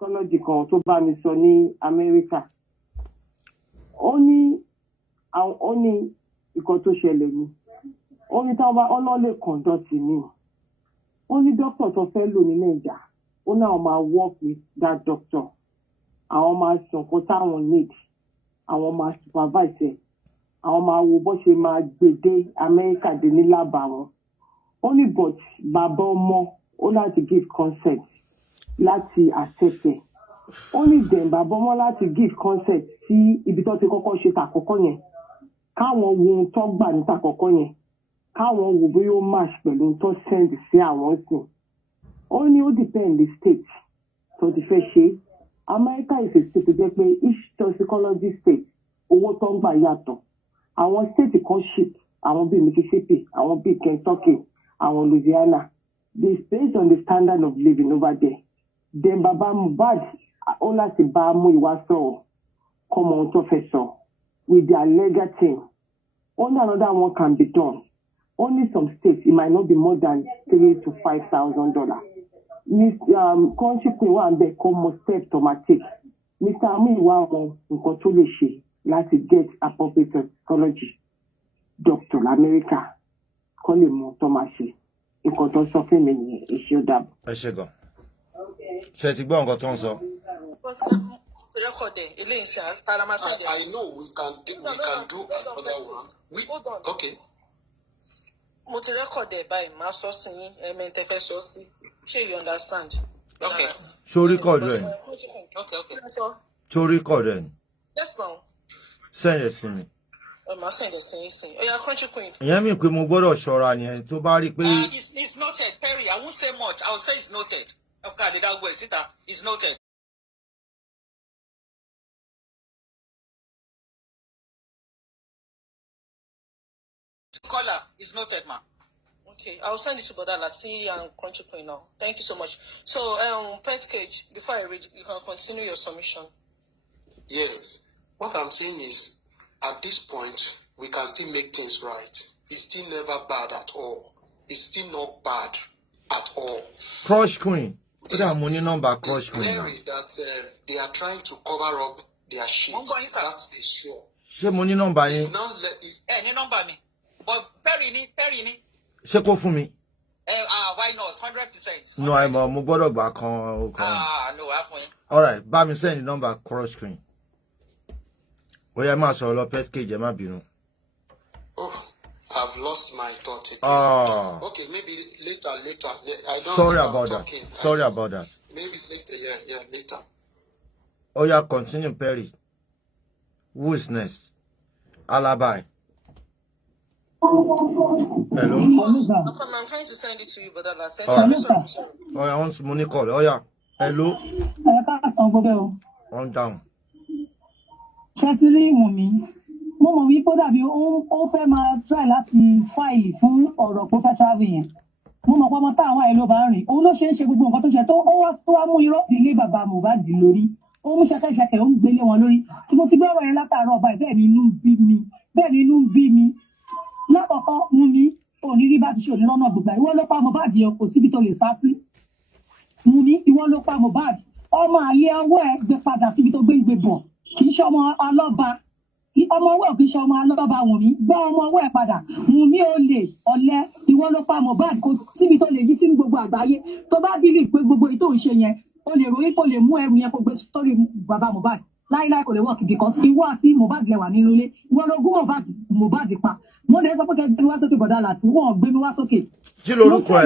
psychology kan tó bá mi sọ ní Amẹ́ríkà. Ó ní nǹkan tó ṣẹlẹ̀ ni. Ó ní táwọn bá ọlọ́lẹ̀ conduct ni. Ó ní doctor tó fẹ́ lò ní Nàìjíríà. Ó náà máa work with that doctor. Àwọn máa sọ nǹkan táwọn need. Àwọn máa supervise ẹ̀. Àwọn máa wo bó ṣe máa gbèdé Amẹ́ríkà dé ní lábàá wọn. Ó ní but bàbá ọmọ ó láti give consent láti accept ẹ̀. Ó ní dem bàbá ọmọ láti give consent sí ibi tó ti kọ́kọ́ ṣe tàkọ́kọ́ yẹn. Káwọn wo ohun tó gbà ní tàkọ́kọ́ yẹn. Káwọn wo bóyá ó match pẹ̀lú ohun tó send sí àwọn sìn. Ó ní ó depend the state tó ti fẹ́ ṣe. America is a state tó jẹ́ pé each toxicology state owó tó ń gbà yàtọ̀. Àwọn state kan ship àwọn bíi Mississippi, àwọn bíi Kentucky, àwọn Louisiana. They based on the standard of living over there. Then Baba Muhbad ó láti bá mú ìwà sọ̀rọ̀ kọ́mọ ohun tó fẹ́ sọ with their legal team. Only another one can be done. Only some states it might not be more than $3,000 to $5,000. Country pé wà ń bẹ̀ kọ́ mọ step tó máa take. Mr. Amuyiwa wọn nǹkan tó lè ṣe láti get appropriate psychology doctor l'Amẹ́ríkà kọ́ lè mọ tó máa ṣe. Nǹkan tó sọ fún mi nìyẹn èṣe ó dàbọ̀. Ẹ ṣé gan. Ṣé ti gbọ́ nǹkan tó ń sọ? I know we can do another one. Hold on. Okay. Mo ti record ẹ̀ báyìí, máa sọ sí yín, tẹ́ fẹ́ sọ sí. Ṣé you understand? Okay. Ṣó record rẹ̀? Okay. Ṣó record rẹ̀? Yes, now. Send it sí mi. Màá send ẹ̀ sí yín sí. Oya, country queen. Ìyẹn mi pé mo gbọ́dọ̀ ṣọ́ra yẹn tó bá rí pé. It's noted, Perry. I won't say much. I will say it's noted. Okay, that way, sit down. It's noted. Caller is noted, ma. Okay, I'll send it to Brother Lati and Country Queen now. Thank you so much. So, Pet Cage, before I read, you can continue your submission. Yes. What I'm saying is, at this point, we can still make things right. It's still never bad at all. It's still not bad at all. Crush Queen. Put our money number, Crush Queen. It's scary that they are trying to cover up their shit. That's a sure. Ṣé money number yín? It's not any number me. But Perry ni. Ṣé kó fún mi? Why not? 100%. No, I'm mo gbọ́dọ̀ gbà kan. No, I have one. All right, bá mi send the number Crush Queen. Oya máa sọ̀rọ̀ lọ Pet Cage, ẹ má bínú. Oh, I've lost my thought again. Oh. Okay, maybe later. I don't Sorry know about that. talking. Sorry about that. Maybe later, yeah, later. Oya, continue, Perry. Who is next? Alibi. Hello. I'm trying to send it to you, Brother Lati. Oya, I want money call. Oya. Hello. On down. Ṣẹ́tírí Wùnmí, mo mọ̀ wípé ó dàbí ó fẹ́ máa try láti fáìlì fún ọ̀rọ̀ kó fẹ́ travel yẹn. Mo mọ̀ pé ọmọ táwọn àìló bá ń rìn. Òun ló ṣe ń ṣe gbogbo nǹkan tó ṣe tó wá mú irọ́ ìdílé bàbá Muhbad lórí. Ó mú ṣẹ̀kẹ̀ṣẹ̀kẹ̀ ó ń gbélé wọn lórí. Tí mo ti gbé ọ̀rọ̀ yẹn látàárọ̀ ọba bẹ́ẹ̀ ni inú ń bí mi. Lákọ̀ọ́kọ́ Wùnmí, òní rí bá ti ṣe òní lọ́nà gbogbo. Ìwọ ló pa Muhbad yẹn kò síbi tó lè sá sí. Wùnmí, ìwọ ló pa Muhbad. Ọmọ àlè ọwọ́ ẹ̀ gbé padà síbi tó gbé bọ̀. Kì í ṣe ọmọ alọ́ba ọmọ ọwọ́ kì í ṣe ọmọ alọ́ba Wùnmí gbọ́ ọmọ ọwọ́ ẹ̀ padà Wùnmí olè ọ̀lẹ ìwọ ló pa Muhbad kò síbi tó lè yí sínú gbogbo àgbáyé tó bá bílì pé gbogbo èyí tó ń ṣe yẹn o lè ròyìn kó lè mú ẹrù yẹn kó gbé sórí bàbá Muhbad láíláí kò lè wọ́ọ̀kì because ìwọ àti Muhbad lẹ wà nínú ilé ìwọ ló gún Muhbad pa mo lè sọ pé kẹ́ gbé mi wá sókè bọ̀dá Láti wọ́n gbé mi wá sókè. Kí lorúkọ ẹ?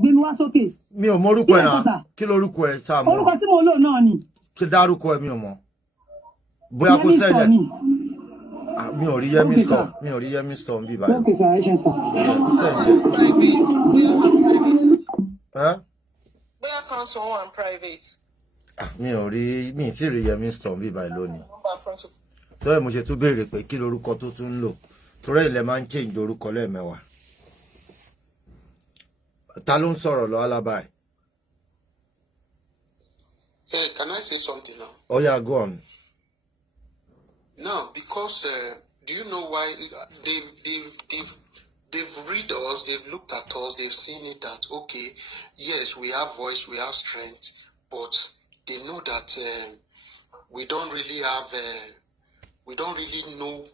Gbé mi wá sókè. Mi ò mọ orúkọ ẹ náà. Kí lorúkọ ẹ tá mọ̀? Orúkọ tí mo lò náà ni. Kí dárúkọ ẹ mi ò mọ̀. Bóyá kó sẹ́lẹ̀. Mi ò rí Yẹmí Storm bí báyìí. Okay, sir, Asian sir. Bóyá kan sọ wọn private. Mi tí rí Yẹmí Storm bí báyìí lónìí. Tọ́lẹ̀ mo ṣe tún béèrè pé kí lorúkọ tó tún ń lò. Torí ilẹ̀ máa ń change orúkọ lẹ́ẹ̀mẹ́wàá. Ta ló ń sọ̀rọ̀ lọ Alibi? Hey, can I say something now? Oh yeah, go on. No, because do you know why they've read us, they've looked at us, they've seen it that okay, yes, we have voice, we have strength, but they know that we don't really know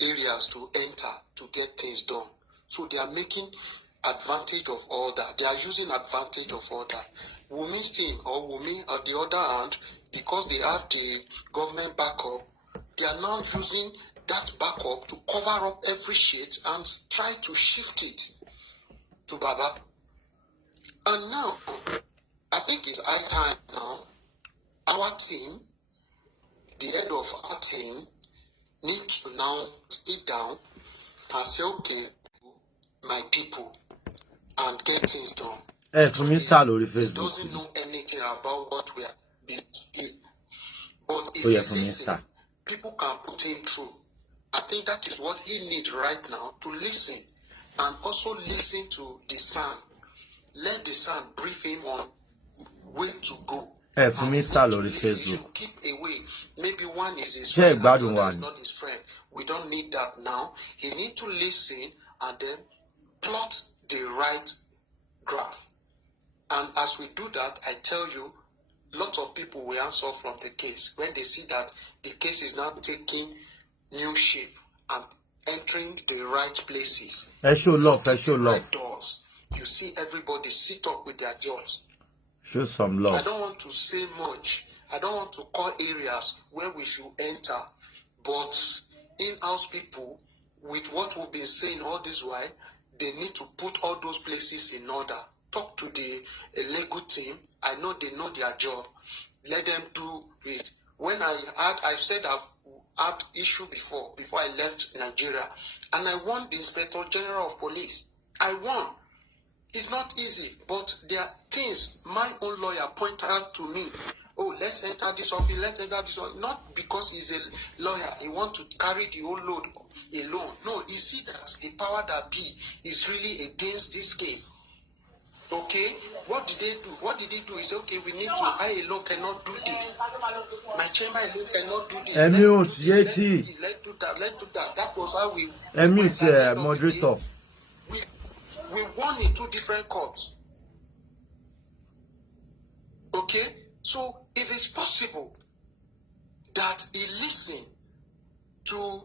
areas to enter to get things done. So they are making advantage of all that. They are using advantage of all that. Wumi's thing, or Wumi, on the other hand, because they have the government backup, they are now using that backup to cover up every shit and try to shift it to Baba. And now, I think it's high time now, our team, the head of our team, needs to now sit down and say, okay, my people, and get things done. For me, he doesn't know anything about what we are being doing. But if he listen, people can put him through. I think that is what he needs right now, to listen. And also listen to the Son. Let the Son brief him on where to go. For me, style on Facebook. He should keep away. Maybe one is his friend, and the other is not his friend. We don't need that now. He needs to listen and then plot the right graph. And as we do that, I tell you, lots of people will answer from the case when they see that the case is now taking new shape and entering the right places. I show love. Right doors. You see everybody sit up with their jobs. Show some love. I don't want to say much. I don't want to call areas where we should enter. But in-house people, with what we've been saying all this while, they need to put all those places in order. Talk to the legal team. I know they know their job. Let them do it. When I've said I've had issue before I left Nigeria, and I won the Inspector General of Police. I won. It's not easy, but there are things my own lawyer pointed out to me. Oh, let's enter this office, let's enter this office. Not because he's a lawyer, he wants to carry the whole load alone. No, he see that the power that be is really against this case. Okay, what did they do? What did they do? He said, okay, we need to, I alone cannot do this. My chamber alone cannot do this. Let's do that. That was how we moderator. We won in 2 different courts. Okay, so it is possible that he listened to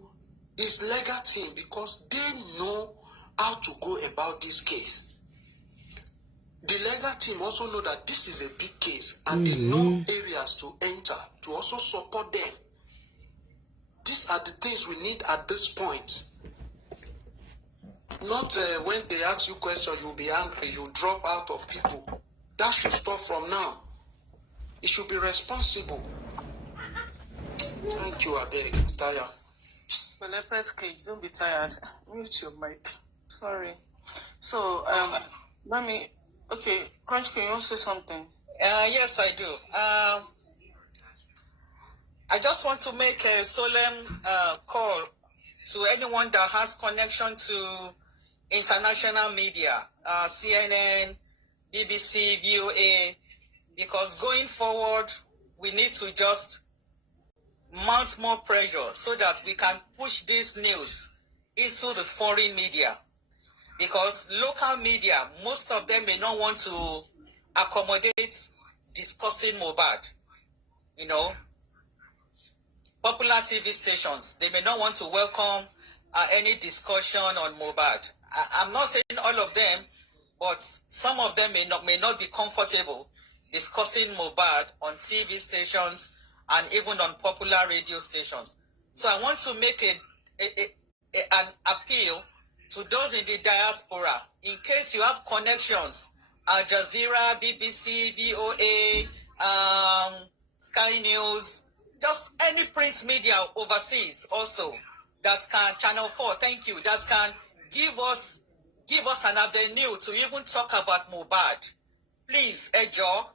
his legal team because they know how to go about this case. The legal team also know that this is a big case and they know areas to enter to also support them. These are the things we need at this point. Not when they ask you questions, you'll be angry, you drop out of people. That should stop from now. It should be responsible. Thank you, I beg. Tired. Well, pet cage, don't be tired. Mute your mic. Sorry. So, let me. Okay, Crunch, can you say something? Yes, I do. I just want to make a solemn call to anyone that has connection to international media, CNN, BBC, VOA, because going forward, we need to just mount more pressure so that we can push this news into the foreign media. Because local media, most of them may not want to accommodate discussing Muhbad. You know, popular TV stations, they may not want to welcome any discussion on Muhbad. I'm not saying all of them, but some of them may not be comfortable discussing Muhbad on TV stations and even on popular radio stations. So I want to make an appeal to those in the diaspora, in case you have connections, Al Jazeera, BBC, VOA, Sky News, just any print media overseas also, that can, Channel 4, thank you, that can give us an avenue to even talk about Muhbad. Please, Ejo,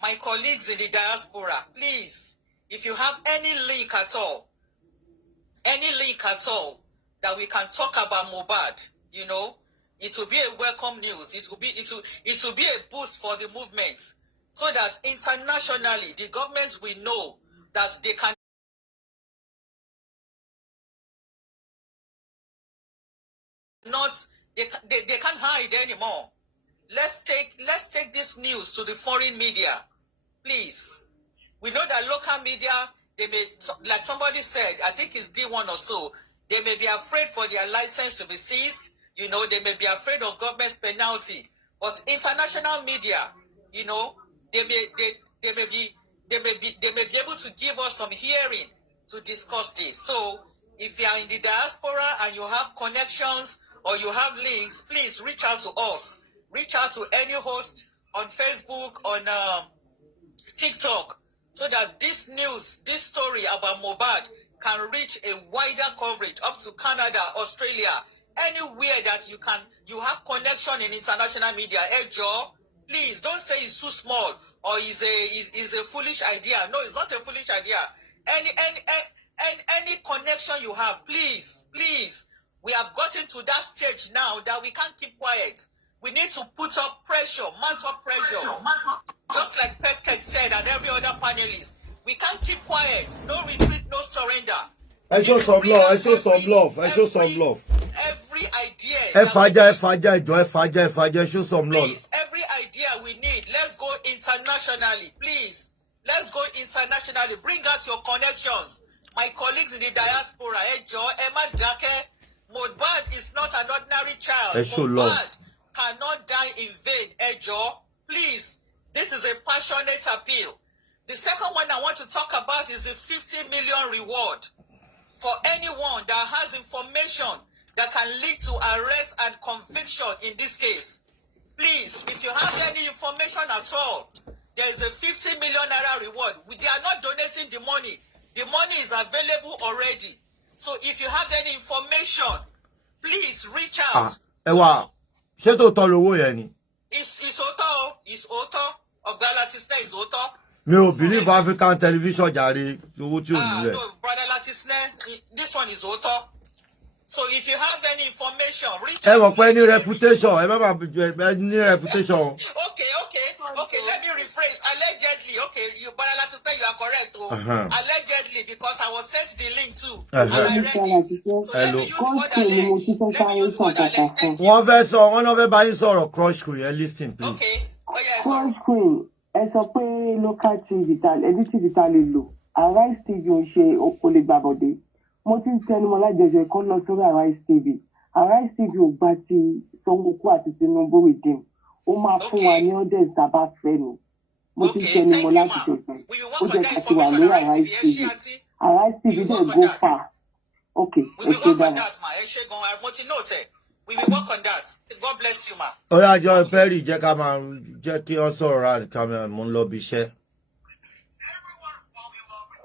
my colleagues in the diaspora, please, if you have any link at all that we can talk about Muhbad, you know, it will be a welcome news. It will be a boost for the movement, so that internationally the governments will know that they can they can't hide anymore. Let's take this news to the foreign media, please. that local media, they may, like somebody said, I think it's D1 or so, they may be afraid for their license to be seized. You know, they may be afraid of government's penalty. But international media, you know, they may be able to give us some hearing to discuss this. So if you are in the diaspora and you have connections or you have links, please reach out to us. Reach out to any host on Facebook, on TikTok, so that this news, this story about Muhbad can reach a wider coverage up to Canada, Australia, anywhere that you have connection in international media. Hey, Joe, please don't say it's too small or is a foolish idea. No, it's not a foolish idea. Any connection you have, please. We have gotten to that stage now that we can't keep quiet. We need to put up pressure, mount up pressure. Just like Pesket said and every other panelist. We can't keep quiet. No retreat, no surrender. I show some love. Every idea. Show some love. Please, every idea we need. Let's go internationally. Please. Let's go internationally. Bring out your connections. My colleagues in the diaspora, Ejo, Emma Dake, Muhbad is not an ordinary child. Muhbad cannot die in vain, Ejo. Please, this is a passionate appeal. The second one I want to talk about is the 50 million reward for anyone that has information that can lead to arrest and conviction in this case. Please, if you have any information at all, there is a 50 million naira reward. They are not donating the money. The money is available already. So if you have any information, please reach out. Ṣé tó tọ́ lówó yẹn ni? It's auto. LatisnehShow is auto. Mi ò believe African television jàre owó tí ò ní rẹ̀. No, brother LatisnehShow, this one is auto. So if you have any information, reach out. Mọ̀ pé ní reputation, ní reputation. Okay, let me rephrase. Allegedly, okay, you brother LatisnehShow, you are correct. Allegedly, because I was sent the link too. And I read it. So let me use what alleged. Wọ́n fẹ́ sọ, wọ́n náà fẹ́ bá yín sọ̀rọ̀ crush queen, listen please. Okay. Oh yes. Crush queen, ẹ sọ pé local TV ta lè lò. Arise TV ò ṣe okòlè gbàbọ̀dé. Mo ti ń tẹnumọ́ lájẹjẹ kan lọ sórí Arise TV. Arise TV ò gbà ti Sanwó-Olú àti Tinubu redeem. Ó máa fún wa ní orders tá bá fẹ́ ni. Mo ti ń tẹnumọ́ láti tẹ̀sán. Ó jẹ́ ká ti wà lórí Arise TV. Arise TV dẹ̀ go far. Okay, we will work on that, ma. We will work on that. God bless you, ma. Oya jọ Perry jẹ́ ká máa jẹ́ kí wọ́n sọ̀rọ̀ àti ká máa mú lọ bí iṣẹ́.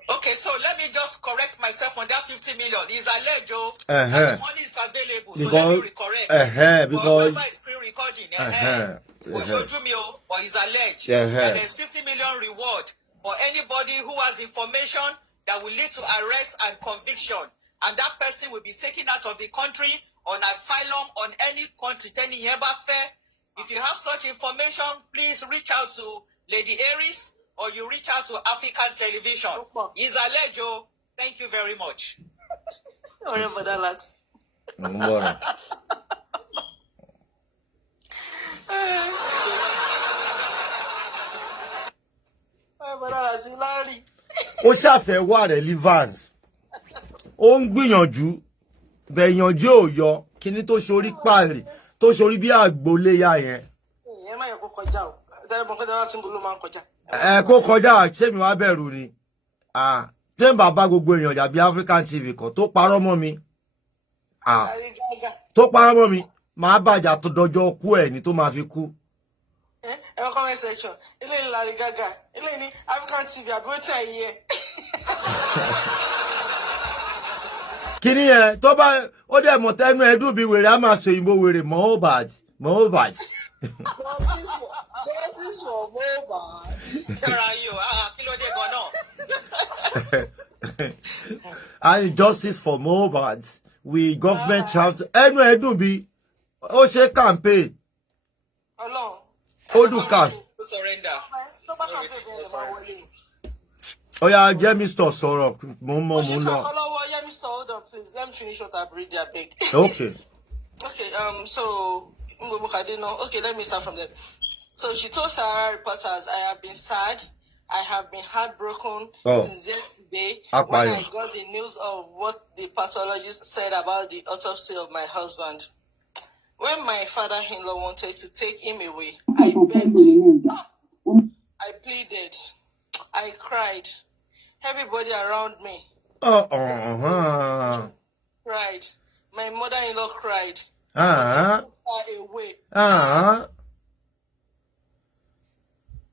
Okay, so let me just correct myself on that 50 million. It's alleged, and the money is available. So let me correct. Because whoever is pre-recording, but it's alleged. And there's 50 million reward for anybody who has information that will lead to arrest and conviction. And that person will be taken out of the country on asylum on any country, any ever fair. If you have such information, please reach out to Lady Aries or you reach out to African Television. Is Alejo. Thank you very much. Sorry about that, lads. Ó ṣàfẹ́ wà relevance. Ó ń gbìyànjú bẹ̀yànjú ò yọ kíní tó ṣorí páàrì tó ṣorí bí àgbóléyà yẹn. Ẹ má yẹ kó kọjá o. Kó kọjá ṣé mi wá bẹ̀rù ni. Tí ń bàbá gbogbo èèyàn dàbí African TV kan tó parọ́ mọ́ mi. Tó parọ́ mọ́ mi máa bàjá tó dọjọ́ kú ẹ̀ ní tó máa fi kú. Ẹ wọ́n comment section. Eléyìí Larry Gaga. Eléyìí ní African TV àbúrò tẹ̀ yẹ. Kíni ẹ tó bá ó dẹ̀ mọ̀ tẹ́nu ẹ̀dùn bí wèrè á máa ṣe ìbò wèrè Muhbad. Justice for Muhbad. And justice for Muhbad. We government have to ẹnu ẹ̀dùn bí ó ṣe campaign. Ó dùn ká. Surrender. Oya, Mr. Sọ̀rọ̀, mo lọ. Hold on, please. Let me finish what I've read there, big. Okay. Okay, so, okay, let me start from there. So she told Sarah reporters, I have been sad I have been heartbroken since yesterday when I got the news of what the pathologist said about the autopsy of my husband. When my father-in-law wanted to take him away, I begged him. I pleaded. I cried. Everybody around me cried. My mother-in-law cried. Away.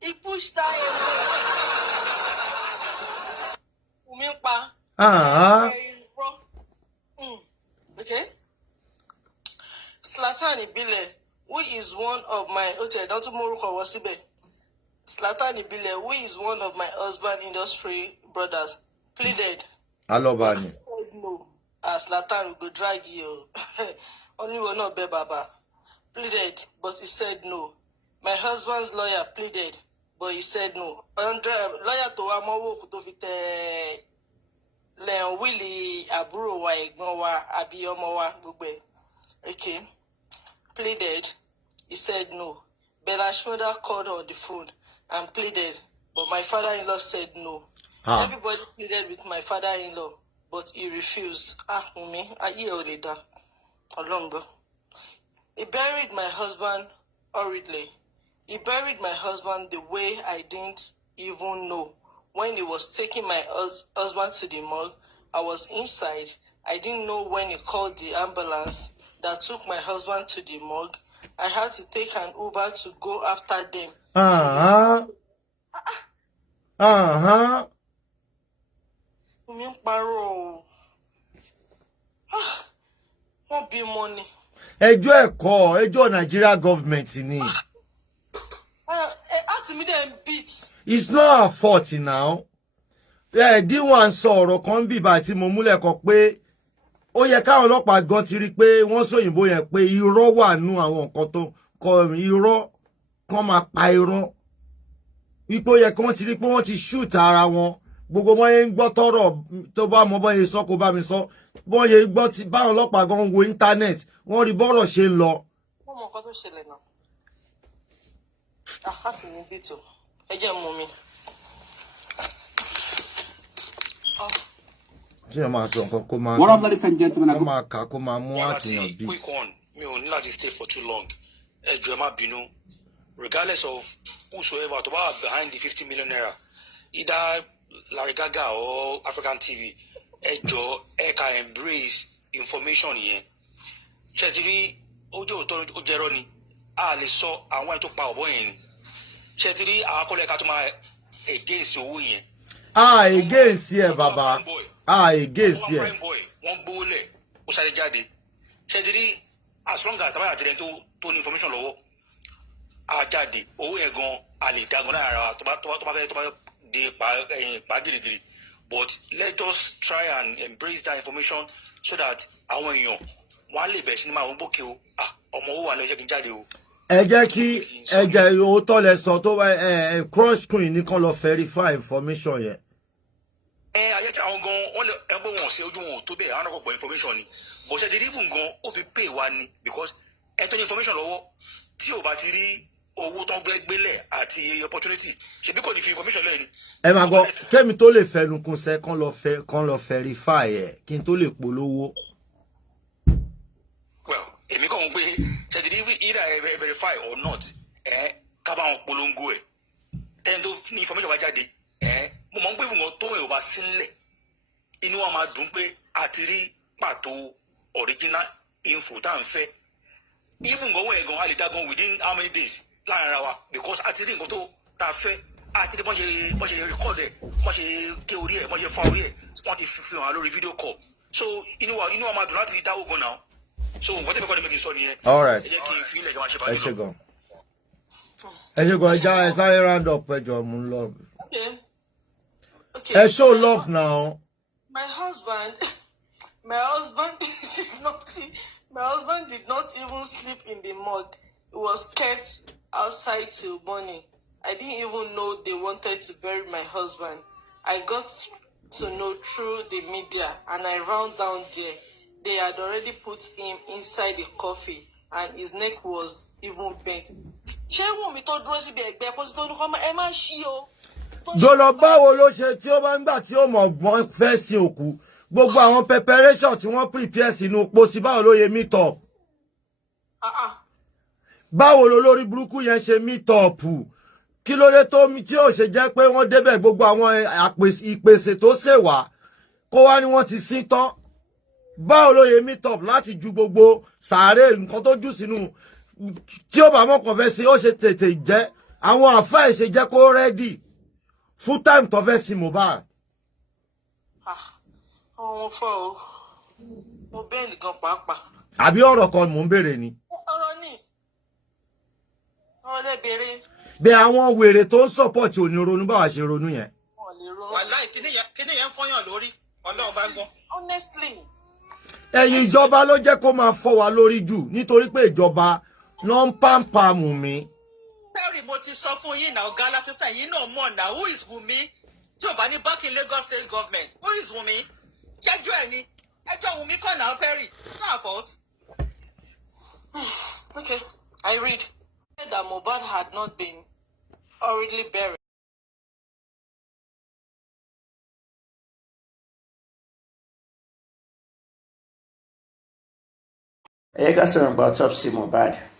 He pushed her away. Okay. Zlatan Ibile, who is one of my Zlatan Ibile, who is one of my husband industry brothers, pleaded. Alobani. Said no. Zlatan will go drag you. Only will not be Baba. Pleaded, but he said no. My husband's lawyer pleaded, but he said no. Lawyer to Amawo Kutovite Leon Willie Aburo wa Egbon wa Abiyomo wa Gbogbo. Okay. Pleaded, he said no. Bella Schroeder called on the phone and pleaded, but my father-in-law said no. Everybody pleaded with my father-in-law, but he refused. He buried my husband hurriedly. He buried my husband the way I didn't even know. When he was taking my husband to the morgue, I was inside. I didn't know when he called the ambulance that took my husband to the morgue. I had to take an Uber to go after them. Won't be money. Ẹjọ́ Nigeria government ni. It's not our fault now. D1 sọ̀rọ̀ kan bí bá tí mo múlẹ̀ kọ pé ó yẹ káwọn ọlọ́pàá gan ti rí pé wọ́n sóyìnbó yẹn pé irọ́ wà nú àwọn nǹkan tó kọ irọ́ kan máa pa irọ́. Wípé ó yẹ kí wọ́n ti rí pé wọ́n ti shoot ara wọn. Gbogbo wọn yẹn ń gbọ́ tọ́rọ̀ tó bá mọ bọ́ yẹn sọ kó bá mi sọ. Bọ́n yẹn gbọ́ ti báwọn ọlọ́pàá gan wo internet wọ́n rí bọ́rọ̀ ṣe ń lọ. Wọ́n mọ nǹkan tó ṣẹlẹ̀ náà. Àhàfin mi bí tó. Ẹ jẹ́ mú mi. What up, ladies and gentlemen? Quick one. Me only let it stay for too long. Regardless of whosoever to behind the 50 million naira, either Larry Gaga or African TV, can embrace information here. Chetiri Ojo Ojeroni, Ali saw and went to power boy. Chetiri, our colleague against your win. Against here, Baba. Against here. One bullet, Usari Jadi. Chetiri, as long as I didn't do information low. Jadi, Owegon, Ali Dagona, but let us try and embrace that information so that our young one liberation my own book you one cross screen you can verify information yet. I yet I'm going all everyone say you want to be another information, but I didn't even go over pay one because information low Tio battery. Owó tó gbé gbélé àti opportunity ṣe bí kò ní fi information lẹ́yìn. Ẹ máa gbọ́ kẹ́mi tó lè fẹnu kun sẹ́ kán lọ verify ẹ̀ kí n tó lè polówó. Well, èmi kàn ń pé ṣe ti either verify or not ká bá wọn polongo ẹ̀ tẹ́ni tó ní information wá jáde mo mọ̀ ń pé ìwọ̀n tó ẹ̀ ò bá sílẹ̀ inú wa máa dùn pé àti rí pàtó original info tá à ń fẹ́ even go where go alidagon within how many days because I didn't go to Tafe, I did a bunch of record it, bunch of theory, bunch of far away, want to film a video call. So you know I'm not that go now. So whatever going to make you sorry. All right. I should go. Guys, I round up with your moon love. Okay. I show love now. My husband did not even sleep in the mud. He was kept outside till morning. I didn't even know they wanted to bury my husband. I got to know through the media and I ran down there. They had already put him inside the coffin and his neck was even bent. Dolo báwo ló ṣe tí ó bá ń gbà tí ó mọ̀ gbọ́n fẹ́ sin òkú. Gbogbo àwọn preparation tí wọ́n prepare sínú pósí báwo ló yẹ meet up. Báwo ló lórí burúkú yẹn ṣe meet up. Kí ló dé tó tí ó ṣe jẹ́ pé wọ́n débẹ̀ gbogbo àwọn ìpèsè tó ṣèwà kó wá ní wọ́n ti sín tán. Báwo ló yẹ meet up láti ju gbogbo sàárè nǹkan tó jù sínú tí ó bá mọ̀ kàn fẹ́ sí ó ṣe tètè jẹ́ àwọn àfáà ṣe jẹ́ kó rẹ́dì full time tó fẹ́ sí Mohbad. Àwọn fọ́ o, mo bẹ́ẹ̀lì gan pàápàá. Àbí ọ̀rọ̀ kan mò ń béèrè ni. Ọ̀rọ̀ ni, ọ̀rọ̀ lè béèrè. Bí àwọn wèrè tó ń support òní ronú báwa ṣe ronú yẹn. Wàláì kíní yẹn fọ́yàn lórí Ọlọ́run bá gbọ́. Honestly. Ẹ̀yin ìjọba ló jẹ́ kó máa fọ́ wa lórí jù nítorí pé ìjọba ló ń pàmpà Wùnmí. Perry mo ti sọ fún yín náà ọ̀gá Latisneh yín náà mọ̀ náà who is Wùnmí tí ò bá ní back in Lagos state government who is Wùnmí jẹ́jọ́ ẹ̀ ni ẹjọ́ Wùnmí kọ́ náà Perry it's not our fault. Okay, I read that Muhbad had not been hurriedly buried. Ẹ ká sọ̀rọ̀ nípa autopsy Muhbad.